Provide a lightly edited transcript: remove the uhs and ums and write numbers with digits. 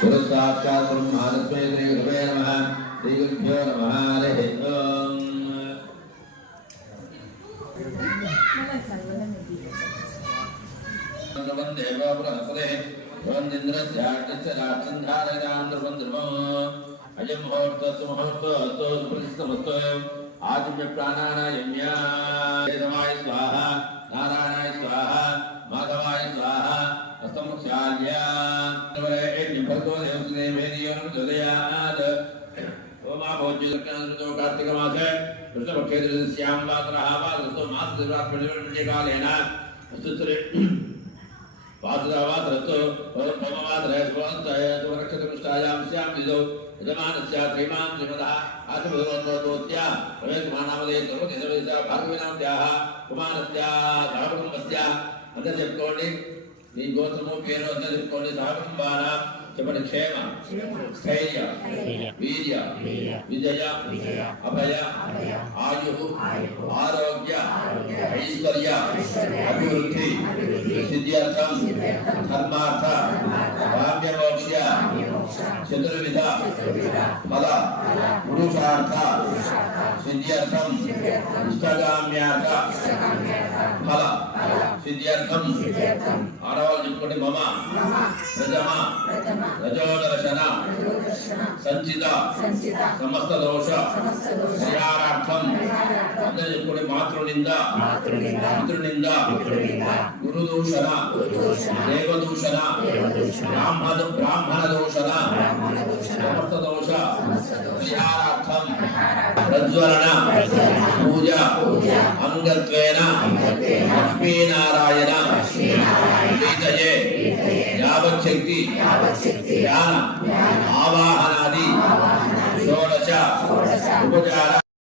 गुरु साक्षात् ब्रह्मा तस्मै श्री गुरवे नमः श्री गुरुभ्यो नमः हरिः ओम् देवो बृहस्पते वन्दिन्द्रस्याग्निश्च राक्षन्धारयां नृपन्द्रमो अयं मुहूर्तस्तु मुहूर्तस्तु सुप्रतिष्ठमस्तु आचम्य प्राणानायम्य वेदमाय स्वाहा नारायणाय स्वाहा माधवाय स्वाहा अस्तमुक्षाल्य भगवतो देवस्ते मेदियों हृदयात् ओमा भोज्यदर्शनतो कार्तिक मासे कृष्णपक्षे श्याम वासरः वासरतो मासदिवरात्मनिर्मल्यकालेन अस्तुत्रे वासुदावासरतो भवमावासरः स्वन्तय सुरक्षतकृष्टायां स्यां विदौ यजमानस्य श्रीमान् श्रीमदः आत्मभगवन्तोत्या प्रवेशमानामदे सर्वदेशवेशा भार्गवीनाम्याः कुमारस्य सहकुटुम्बस्य अन्तर्जकोणि नी गोत्रमो पेरो अन्तर्जकोणि सहकुटुम्बानां చెప్పండి క్షేమ స్థైర్య వీర్య విజయ అభయ ఆయు ఆరోగ్య ఐశ్వర్య అభివృద్ధి సిద్ధ్యర్థం ధర్మార్థ కామ్యమోక్ష చతుర్విధ ఫల పురుషార్థ సిద్ధ్యర్థం ఇష్టకామ్యార్థ ఫల సిద్ధ్యర్థం ఆడవాళ్ళు చెప్పుకోండి మమ ప్రజమ रजोदर्शन संचित समस्त दोष परिहारार्थम मातृनिंदा पितृनिंदा गुरुदूषण देवदूषण ब्राह्मण दूषण समस्त दोष परिहारार्थम प्रज्वलन पूजा अंगत्वेन लक्ष्मीनारायण प्रीतये यावच्छक्ति ध्यान आवाहनादि षोडश उपचार